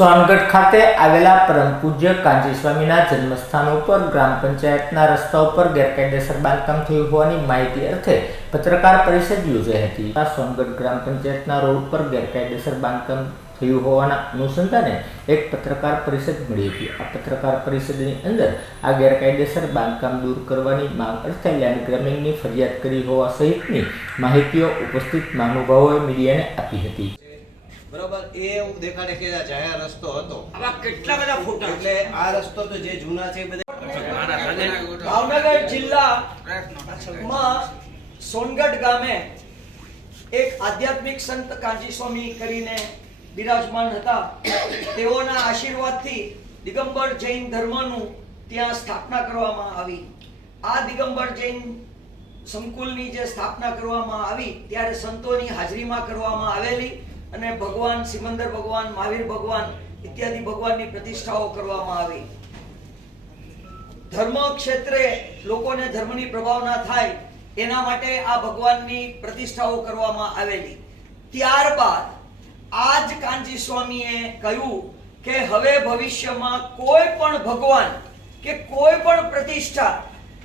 સોનગઢ ખાતે આવેલા પરમ પૂજ્ય કાંજી સ્વામીના જન્મસ્થાન ઉપર ગ્રામ પંચાયતના રસ્તા ઉપર ગેરકાયદેસર બાંધકામ થયું હોવાની માહિતી અર્થે પત્રકાર પરિષદ યોજાઈ હતી. આ સોનગઢ ગ્રામ પંચાયતના રોડ પર ગેરકાયદેસર બાંધકામ થયું હોવાના અનુસંધાને એક પત્રકાર પરિષદ મળી હતી. આ પત્રકાર પરિષદની અંદર આ ગેરકાયદેસર બાંધકામ દૂર કરવાની માંગ અર્થે લેન્ડ ગ્રેમિંગની ફરિયાદ કરી હોવા સહિતની માહિતીઓ ઉપસ્થિત મહાનુભાવોએ મીડિયાને આપી હતી. બરોબર? એ એવું દેખાડે કે આ જાહેર રસ્તો હતો. આવા કેટલા બધા ફોટા? એટલે આ રસ્તો તો જે જૂના છે એ બધા ભાવનગર જિલ્લામાં સોનગઢ ગામે એક આધ્યાત્મિક સંત કાંજી સ્વામી કરીને બિરાજમાન હતા. તેઓના આશીર્વાદથી દિગંબર જૈન ધર્મનું ત્યાં સ્થાપના કરવામાં આવી. આ દિગંબર જૈન સંકુલની જે સ્થાપના કરવામાં આવી ત્યારે સંતોની હાજરીમાં કરવામાં આવેલી અને ભગવાન, સિમંદર ભગવાન, મહાવીર ભગવાન ઇત્યાદિ ભગવાનની પ્રતિષ્ઠાઓ કરવામાં આવી. ધર્મ ક્ષેત્રે લોકોને ધર્મની પ્રભાવના થાય, એના માટે આ ભગવાનની પ્રતિષ્ઠાઓ કરવામાં આવેલી. ત્યારબાદ આજ કાંજી સ્વામીએ કહ્યું કે હવે ભવિષ્યમાં કોઈ પણ ભગવાન કે કોઈ પણ પ્રતિષ્ઠા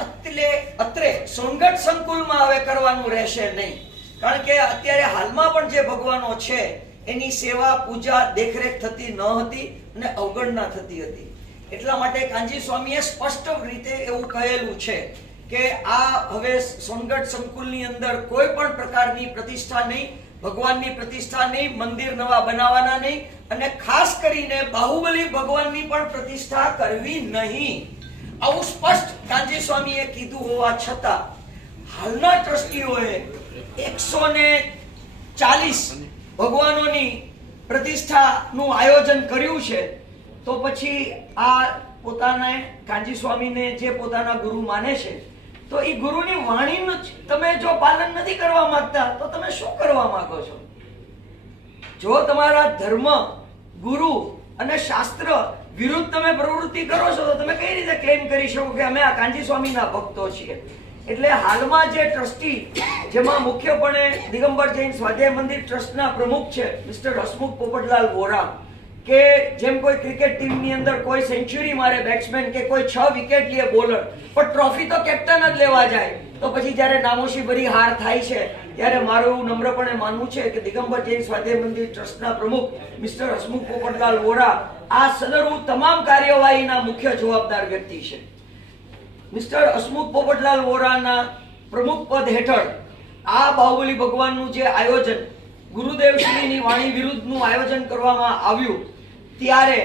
એટલે અત્રે સોનગઢ સંકુલમાં હવે કરવાનું રહેશે નહીં. કારણ કે અત્યારે હાલમાં પણ જે ભગવાનો છે, એની સેવા, પૂજા, દેખરેખ થતી ન હતી અને અવગણના થતી હતી. એટલા માટે કાંજી સ્વામીએ સ્પષ્ટ રીતે એવું કહેલું છે કે આ હવે સોનગઢ સંકુલની અંદર કોઈ પણ પ્રકારની પ્રતિષ્ઠા નહીં, ભગવાનની પ્રતિષ્ઠા નહીં, મંદિર નવા બનાવવાના નહીં અને ખાસ કરીને બાહુબલી ભગવાનની પણ પ્રતિષ્ઠા કરવી નહીં. આવું સ્પષ્ટ કાંજી સ્વામીએ કીધું હોવા છતાં હાલના ટ્રસ્ટીઓએ એકસો ને ચાલીસ ભગવાનોની પ્રતિષ્ઠાનું આયોજન કર્યું છે, તો પછી આ પોતાને કાંજી સ્વામીને જે પોતાના ગુરુ માને છે, તો એ ગુરુની વાણીનું તમે જો પાલન નથી કરવા માંગતા, તો તમે શું કરવા માંગો છો? જો તમારા ધર્મ, ગુરુ અને શાસ્ત્ર વિરુદ્ધ તમે પ્રવૃત્તિ કરો છો, તો તમે કઈ રીતે ક્લેમ કરી શકો કે અમે આ કાંજી સ્વામીના ભક્તો છીએ? એટલે હાલમાં જે ટ્રસ્ટી, જેમાં મુખ્યપણે દિગંબર જૈન સ્વાધ્યાય મંદિર ટ્રસ્ટના પ્રમુખ છે, મિસ્ટર હસમુખ પોપટલાલ વોરા, કે જેમ કોઈ ક્રિકેટ ટીમની અંદર કોઈ સેન્ચુરી મારે બેટ્સમેન કે કોઈ છ વિકેટ લે બોલર, પણ ટ્રોફી તો કેપ્ટન જ લેવા જાય. તો પછી જ્યારે નામોશી ભરી હાર થાય છે, ત્યારે મારું એવું નમ્રપણે માનવું છે કે દિગંબર જૈન સ્વાધ્યાય મંદિર ટ્રસ્ટના પ્રમુખ, મિસ્ટર હસમુખ પોપટલાલ વોરા, આ સદરુ તમામ કાર્યવાહીના મુખ્ય જવાબદાર વ્યક્તિ છે. મિસ્ટર હસમુખ પોપટલાલ વોરાના પ્રમુખ પદ હેઠળ આ બાહુબલી ભગવાનનું જે આયોજન ગુરુદેવ શ્રીની વાણી વિરુદ્ધનું આયોજન કરવામાં આવ્યું, ત્યારે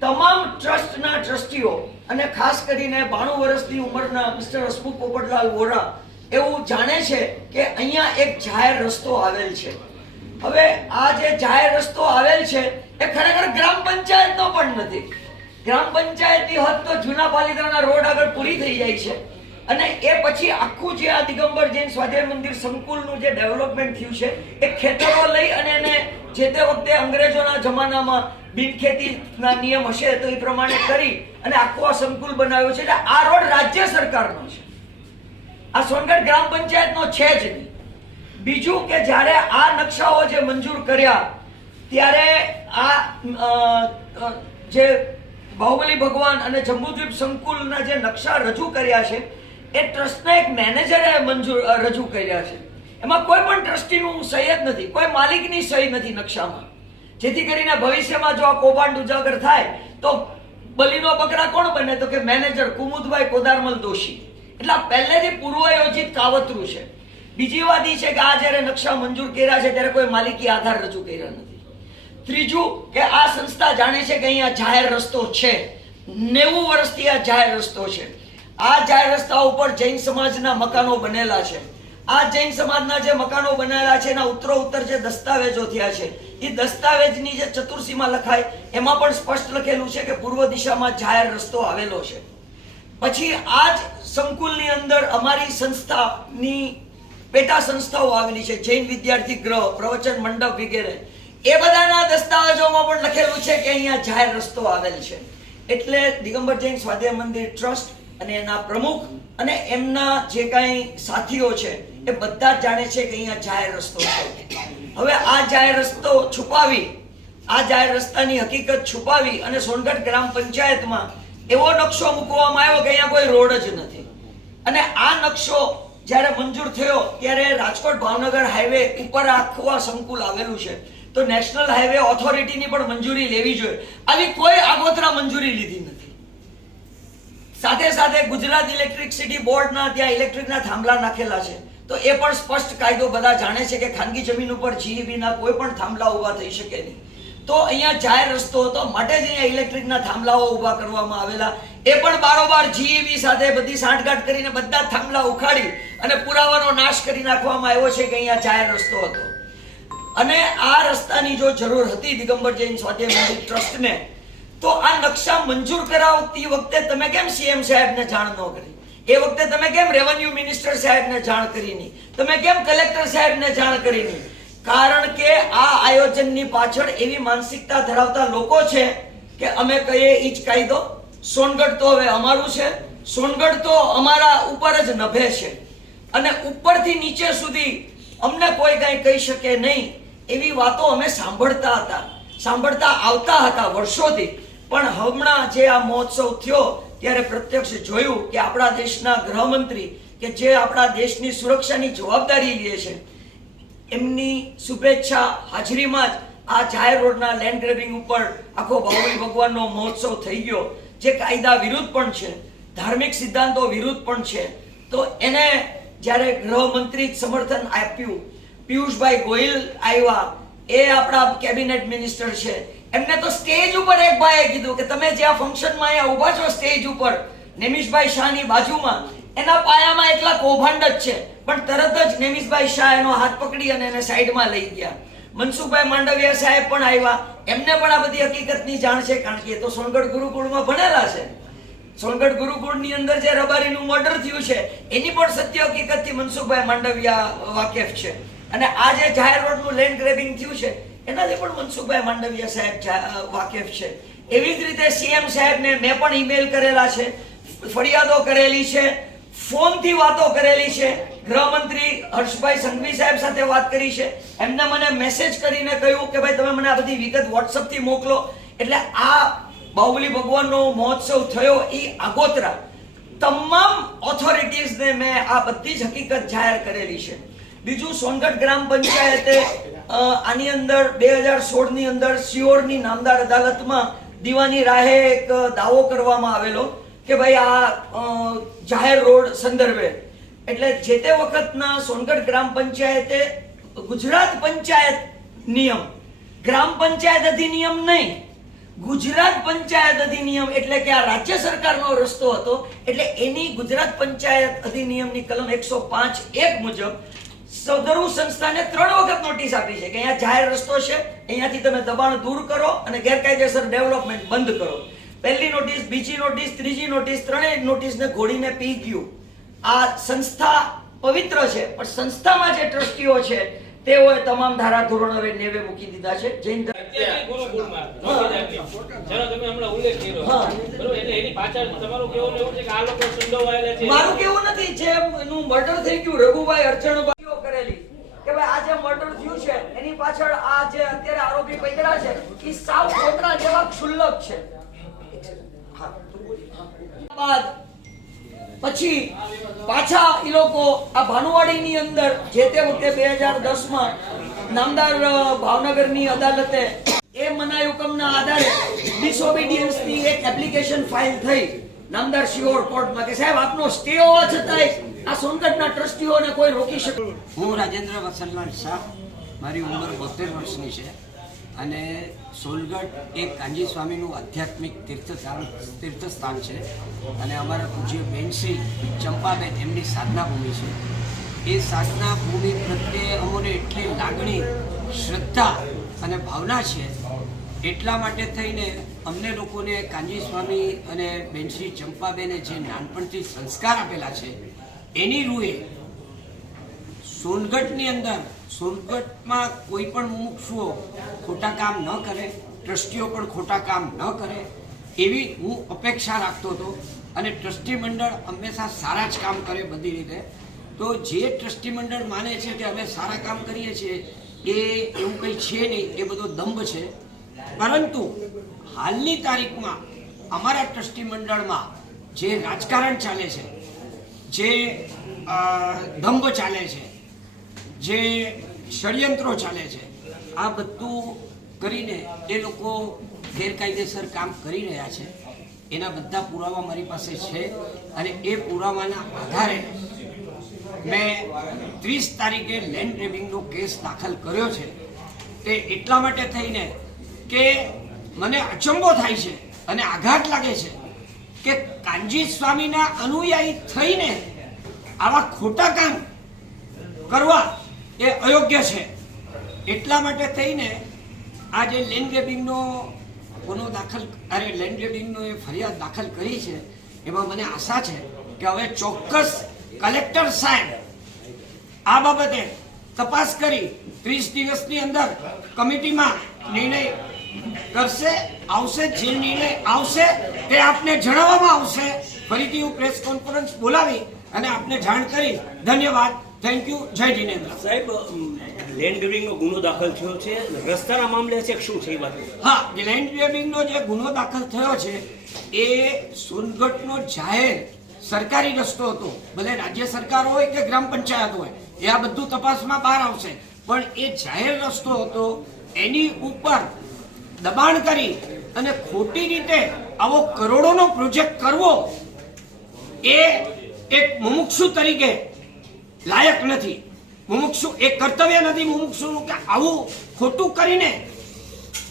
તમામ ટ્રસ્ટના ટ્રસ્ટીઓ અને ખાસ કરીને બાણું વર્ષની ઉંમરના મિસ્ટર હસમુખ પોપટલાલ વોરા એવું જાણે છે કે અહીંયા એક જાહેર રસ્તો આવેલ છે. હવે આ જે જાહેર રસ્તો આવેલ છે, એ ખરેખર ગ્રામ પંચાયતનો પણ નથી. ગ્રામ પંચાયતની હદ તો જૂના પાલિતાના રોડ આગળ પૂરી થઈ જાય છે. અને એ પછી આખું જે આ દિગંબર જૈન સ્વાધ્યાય મંદિર સંકુલનું જે ડેવલપમેન્ટ થયું છે, એ ખેતરો લઈ અને એને જે તે વખતે અંગ્રેજોના જમાનામાં બિનખેતીના નિયમ હશે તો એ પ્રમાણે કરી અને આખું આ સંકુલ બનાવ્યું છે. એટલે આ રોડ રાજ્ય સરકારનો છે. આ સોનગઢ ગ્રામ પંચાયતનો છે જ નહીં. બીજું કે જ્યારે આ નકશાઓ જે મંજૂર કર્યા, ત્યારે આ જે બાહુબલી ભગવાન અને જંબુદ્વીપ સંકુલના જે નકશા રજૂ કર્યા છે, એ ટ્રસ્ટના એક મેનેજરે મંજૂર રજૂ કર્યા છે. એમાં કોઈ પણ ટ્રસ્ટીનું સહી જ નથી, કોઈ માલિકની સહી નથી નકશામાં. જેથી કરીને ભવિષ્યમાં જો આ કૌભાંડ ઉજાગર થાય, તો બલીનો બકરા કોણ બને? તો કે મેનેજર કુમુદભાઈ કોદારમલ દોશી. એટલે આ પહેલેથી પૂર્વયોજિત કાવતરું છે. બીજી વાત એ છે કે આ જ્યારે નકશા મંજૂર કર્યા છે, ત્યારે કોઈ માલિકી આધાર રજૂ કર્યા નથી. ત્રીજું કે આ સંસ્થા જાણે છે કે અહીંયા જાહેર રસ્તો છે. નેવું વર્ષથી આ જાહેર રસ્તો છે. આ જાહેર રસ્તા ઉપર જૈન સમાજના મકાનો બનેલા છે. આ જૈન સમાજના જે મકાનો બનેલા છે, એના ઉત્તરો ઉત્તર જે દસ્તાવેજો થયા છે, એ દસ્તાવેજની જે ચતુર્સીમાં લખાય, એમાં પણ સ્પષ્ટ લખેલું છે કે પૂર્વ દિશામાં જાહેર રસ્તો આવેલો છે. પછી આ જ સંકુલની અંદર અમારી સંસ્થાની પેટા સંસ્થાઓ આવેલી છે, જૈન વિદ્યાર્થી ગ્રહ, પ્રવચન મંડપ વગેરે. એ બધાના દસ્તાવેજોમાં પણ લખેલું છે કે અહીંયા જાહેર રસ્તો આવેલ છે. એટલે દિગંબર જૈન સ્વાધ્યાય મંદિર ટ્રસ્ટ અને એના પ્રમુખ અને એમના જે કાંઈ સાથીઓ છે, એ બધા જાણે છે કે અહીંયા જાહેર રસ્તો છે. હવે આ જાહેર રસ્તો છુપાવી, આ જાહેર રસ્તાની હકીકત છુપાવી અને સોનગઢ ગ્રામ પંચાયતમાં એવો નકશો મૂકવામાં આવ્યો કે અહીંયા કોઈ રોડ જ નથી. અને આ નકશો જ્યારે મંજૂર થયો, ત્યારે રાજકોટ ભાવનગર હાઈવે ઉપર આખું આ સંકુલ આવેલું છે. તો નેશનલ હાઈવે ઓથોરિટીની પણ મંજૂરી લેવી જોઈએ. આવી કોઈ આગોતરા મંજૂરી લીધી નથી. સાથે સાથે ગુજરાત ઇલેક્ટ્રિસિટી બોર્ડના ત્યાં ઇલેક્ટ્રિકના થાંભલા નાખેલા છે. તો એ પણ સ્પષ્ટ કાયદો બધા જાણે છે કે ખાનગી જમીન ઉપર જીઈબીના કોઈ પણ થાંભલા ઊભા થઈ શકે નહીં. તો અહીંયા જાહેર રસ્તો હતો. માટે જ અહીંયા ઇલેક્ટ્રિકના થાંભલાઓ ઊભા કરવામાં આવેલા. એ પણ બારોબાર જીઈબી સાથે બધી સાંઠગાંઠ કરીને બધા થાંભલા ઉખાડી અને પુરાવાનો નાશ કરી નાખવામાં આવ્યો છે કે અહીંયા જાહેર રસ્તો હતો. અને આ રસ્તાની જો જરૂર હતી દિગંબર જૈન સ્વાધ્યાય મંદિર ટ્રસ્ટને, તો આ નકશા મંજૂર કરાવતી વખતે તમે કેમ સીએમ સાહેબને જાણ ન કરી? એ વખતે તમે કેમ રેવન્યુ મિનિસ્ટર સાહેબને જાણ કરી નહીં? તમે કેમ કલેક્ટર સાહેબને જાણ કરી નહીં? કારણ કે આ આયોજનની પાછળ એવી માનસિકતા ધરાવતા લોકો છે કે અમે કહીએ ઈ જ કાયદો સોનગઢ તો હવે અમારું છે. સોનગઢ તો અમારા ઉપર જ નભે છે. અને ઉપરથી નીચે સુધી અમને કોઈ કઈ કહી શકે નહીં એવી વાતો અમે સાંભળતા હતા. સાંભળતા આવતા હતા વર્ષોથી. પણ હમણાં જે આ મહોત્સવ થયો ત્યારે પ્રત્યક્ષ જોયું કે આપણા દેશના ગૃહમંત્રી કે જે આપણા દેશની સુરક્ષાની જવાબદારી લે છે એમની શુભેચ્છા હાજરીમાં જ આ જાહેર રોડના લેન્ડ ગ્રેબિંગ ઉપર આખો બાહુબલી ભગવાનનો મહોત્સવ થઈ ગયો. જે કાયદા વિરુદ્ધ પણ છે, ધાર્મિક સિદ્ધાંતો વિરુદ્ધ પણ છે. તો એને જ્યારે ગૃહમંત્રી સમર્થન આપ્યું, પિયુષભાઈ ગોયલ આવ્યા, એ આપણા કેબિનેટ મિનિસ્ટર છે. એમને તો સ્ટેજ ઉપર એક ભાઈએ કીધું કે તમે જ્યાં ફંક્શનમાં અહીંયા ઊભા છો સ્ટેજ ઉપર, નિમિષભાઈ શાહની બાજુમાં એના પાયામાં એટલા કૌભાંડ જ છે. પણ તરત જ નેમિશભાઈ શાહ એનો હાથ પકડી અને એને સાઈડમાં લઈ ગયા. મનસુખભાઈ માંડવિયા સાહેબ પણ આવ્યા. એમને પણ આ બધી હકીકતની જાણ છે, કારણ કે એ તો સોનગઢ ગુરુકુળમાં ભણેલા છે. સોનગઢ ગુરુકુળની અંદર જે રબારીનું મર્ડર થયું છે, એની પણ સત્ય હકીકતથી મનસુખભાઈ માંડવિયા વાકેફ છે. અને આ જે જાહેર રોડનું લેન્ડ ગ્રેબિંગ થયું છે, એનાથી પણ મનસુખભાઈ માંડવિયા સાહેબ વાકેફ છે. એવી જ રીતે સીએમ સાહેબને મેં પણ ઈમેલ કરેલા છે, ફરિયાદો કરેલી છે. ફોનથી વાતો કરેલી છે. ગૃહમંત્રી હર્ષભાઈ સંઘવી સાહેબ સાથે વાત કરી છે. એમને મને મેસેજ કરીને કહ્યું કે ભાઈ તમે મને આ બધી વિગત વોટ્સઅપથી મોકલો. એટલે આ બાહુબલી ભગવાનનો મહોત્સવ થયો એ આગોતરા. તમામ ઓથોરિટીઝને મેં આ બધી જ હકીકત જાહેર કરેલી છે. બીજું સોનગઢ ગ્રામ પંચાયતે આની અંદર બે હજાર સોળની અંદર સિયોરની નામદાર અદાલતમાં દીવાની રાહે એક દાવો કરવામાં આવેલો. કે ભાઈ આ જાહેર રોડ સંદર્ભે. એટલે જે તે વખતના સોનગઢ ગ્રામ પંચાયતે ગુજરાત પંચાયત નિયમ, ગ્રામ પંચાયત અધિનિયમ નહીં, ગુજરાત પંચાયત અધિનિયમ એટલે કે આ રાજ્ય સરકારનો રસ્તો હતો, એટલે એની ગુજરાત પંચાયત અધિનિયમની કલમ એકસો પાંચ એક મુજબ સદરુ સંસ્થાને ત્રણ વખત નોટિસ આપી છે કે અહીંયા જાહેર રસ્તો છે, અહીંયાથી તમે દબાણ દૂર કરો અને ગેરકાયદેસર ડેવલપમેન્ટ બંધ કરો. પહેલી નોટિસ બીજી નોટિસ ત્રીજી નોટિસ ત્રણેય નોટિસને ઘોડીને પી ગયું. આ સંસ્થા પવિત્ર છે પણ સંસ્થામાં જે ટ્રસ્ટીઓ છે તેઓએ તમામ ધારાધોરણ હવે નેવે મૂકી દીધા છે. જૈન. મારું કેવું નથી જે એનું મર્ડર થઈ ગયું રઘુભાઈ અર્ચણભાઈઓ કરેલી કે ભાઈ આ જે મર્ડર થયું છે એની પાછળ આ જે અત્યારે આરોપી પકડ્યા છે એ સાવ ખોટરા જેવા ક્ષુલ્લક છે. બાદ પછી પાછા એ લોકો આ ભાનુવાડીની અંદર જે તે વખતે બે હજાર દસમાં નામદાર ભાવનગરની અદાલતે એ મનાય હુકમના આધારે ડિસઓબિડિયન્સની એક એપ્લિકેશન ફાઇલ થઈ. નામદાર શિહોર કોર્ટમાં કે સાહેબ, આપનો સ્ટે હોવા છતાંય આ સોનગઢના ટ્રસ્ટીઓને કોઈ રોકી શકે હું રાજેન્દ્ર વસલલાલ શાહ મારી ઉંમર બોતેર વર્ષની છે. અને સોલગઢ એ કાંજી સ્વામીનું આધ્યાત્મિક તીર્થસ્થાન તીર્થસ્થાન છે. અને અમારા પૂજ્ય બેનશ્રી ચંપાબેન એમની સાધના ભૂમિ છે. એ સાધના ભૂમિ પ્રત્યે અમોને એટલી લાગણી, શ્રદ્ધા અને ભાવના છે, એટલા માટે થઈને અમને લોકોને કાંજી સ્વામી અને બેનશ્રી ચંપાબેને જે નાનપણથી સંસ્કાર આપેલા છે, એની રૂએ સોનગઢની અંદર સોનગઢમાં કોઈ પણ મુમુક્ષુઓ ખોટા કામ ન કરે, ટ્રસ્ટીઓ પણ ખોટા કામ ન કરે, એવી હું અપેક્ષા રાખતો હતો. અને ટ્રસ્ટી મંડળ હંમેશા સારા જ કામ કરે બધી રીતે. તો જે ટ્રસ્ટી મંડળ માને છે કે અમે સારા કામ કરીએ છીએ, એ એવું કંઈ છે નહીં, એ બધો દંભ છે. પરંતુ હાલની તારીખમાં અમારા ટ્રસ્ટી મંડળમાં જે રાજકારણ ચાલે છે, જે દંભ ચાલે છે, જે ષડયંત્રો ચાલે છે. આ બધું કરીને એ લોકો ગેરકાયદેસર કામ કરી રહ્યા છે, એના બધા પુરાવા મારી પાસે છે અને એ પુરાવાના આધારે મેં ત્રીસ તારીખે લેન્ડ ગ્રેબિંગનો કેસ દાખલ કર્યો છે. તે એટલા માટે થઈને કે મને અચંબો થાય છે અને આઘાત લાગે છે કે કાનજી સ્વામીના અનુયાયી થઈને આવા ખોટા કામ કરવા એ અયોગ્ય છે. એટલા માટે થઈને આ જે લેન્ડ ગ્રેબિંગનો ગુનો દાખલ, અરે લેન્ડ ગ્રેબિંગનો એ ફરિયાદ દાખલ કરી છે, એમાં મને આશા છે કે હવે ચોક્કસ કલેક્ટર સાહેબ આ બાબતે તપાસ કરી ત્રીસ દિવસની અંદર કમિટીમાં નિર્ણય કરશે, આવશે, જે નિર્ણય આવશે તે આપને જણાવવામાં આવશે. ફરીથી હું પ્રેસ કોન્ફરન્સ બોલાવી અને આપને જાણ કરી. ધન્યવાદ. થેન્ક યુ જય જિનેન્દ્ર સાહેબ લેન્ડ ગ્રેબિંગનો ગુનો દાખલ થયો છે. રસ્તાના મામલે છે શું છે એ વાત? હા લેન્ડ ગ્રેબિંગનો જે ગુનો દાખલ થયો છે એ સોનગઢનો જાહેર સરકારી રસ્તો હતો. ભલે રાજ્ય સરકાર હોય કે ગ્રામ પંચાયત હોય એ આ બધું તપાસમાં બહાર આવશે. પણ એ જાહેર રસ્તો હતો એની ઉપર દબાણ કરી અને ખોટી રીતે આવો કરોડોનો પ્રોજેક્ટ કરવો એ એક મુમુક્ષુ તરીકે લાયક નથી. મુમુક્ષુ એ કર્તવ્ય નથી મુમુક્ષુનું કે આવું ખોટું કરીને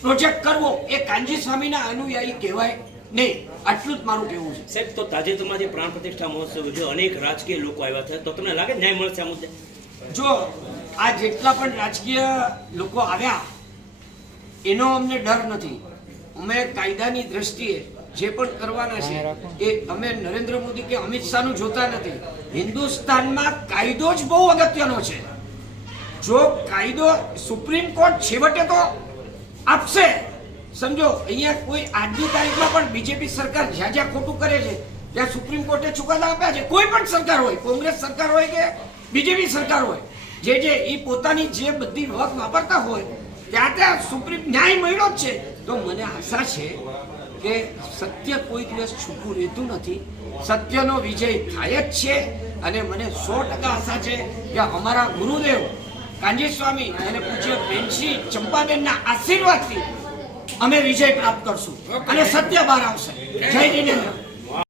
પ્રોજેક્ટ કરવો એ કાનજી સ્વામીના અનુયાયી કહેવાય નહીં આટલું જ મારું કહેવું છે. સાહેબ તો તાજેતરમાં જે પ્રાણ પ્રતિષ્ઠા મહોત્સવ છે અનેક રાજકીય લોકો આવ્યા છે. તો તમને લાગે ન્યાય મળશે આ મુદ્દે? જો આ જેટલા પણ રાજકીય લોકો આવ્યા એનો અમને ડર નથી. અમે કાયદાની દ્રષ્ટિએ જે પણ કરવાના છે એ અમે નરેન્દ્ર મોદી કે અમિત શાહનું જોતા નથી. હિન્દુસ્તાનમાં કાયદો જ બહુ અગત્યનો છે. જો કાયદો સુપ્રીમ કોર્ટ છેવટે તો આપશે. સમજો અહીંયા કોઈ આજની તારીખમાં પણ બીજેપી સરકાર જ્યાં જ્યાં ખોટું કરે છે ત્યાં સુપ્રીમ કોર્ટે ચુકાદા આપ્યા છે. કોઈ પણ સરકાર હોય કોંગ્રેસ સરકાર હોય કે બીજેપી સરકાર હોય જે જે એ પોતાની જે બધી વક વાપરતા હોય ત્યાં ત્યાં સુપ્રીમ ન્યાય મળ્યો જ છે. તો મને આશા છે કે સત્ય કોઈ દિવસ છૂટું રહેતું નથી. સત્યનો વિજય થાય જ છે અને મને સો ટકા આશા છે કે અમારા ગુરુદેવ કાંજી સ્વામી અને પૂજ્ય બેનશ્રી ચંપાબેનના આશીર્વાદથી અમે વિજય પ્રાપ્ત કરશું અને સત્ય બહાર આવશે. જય જિનેન્દ્ર.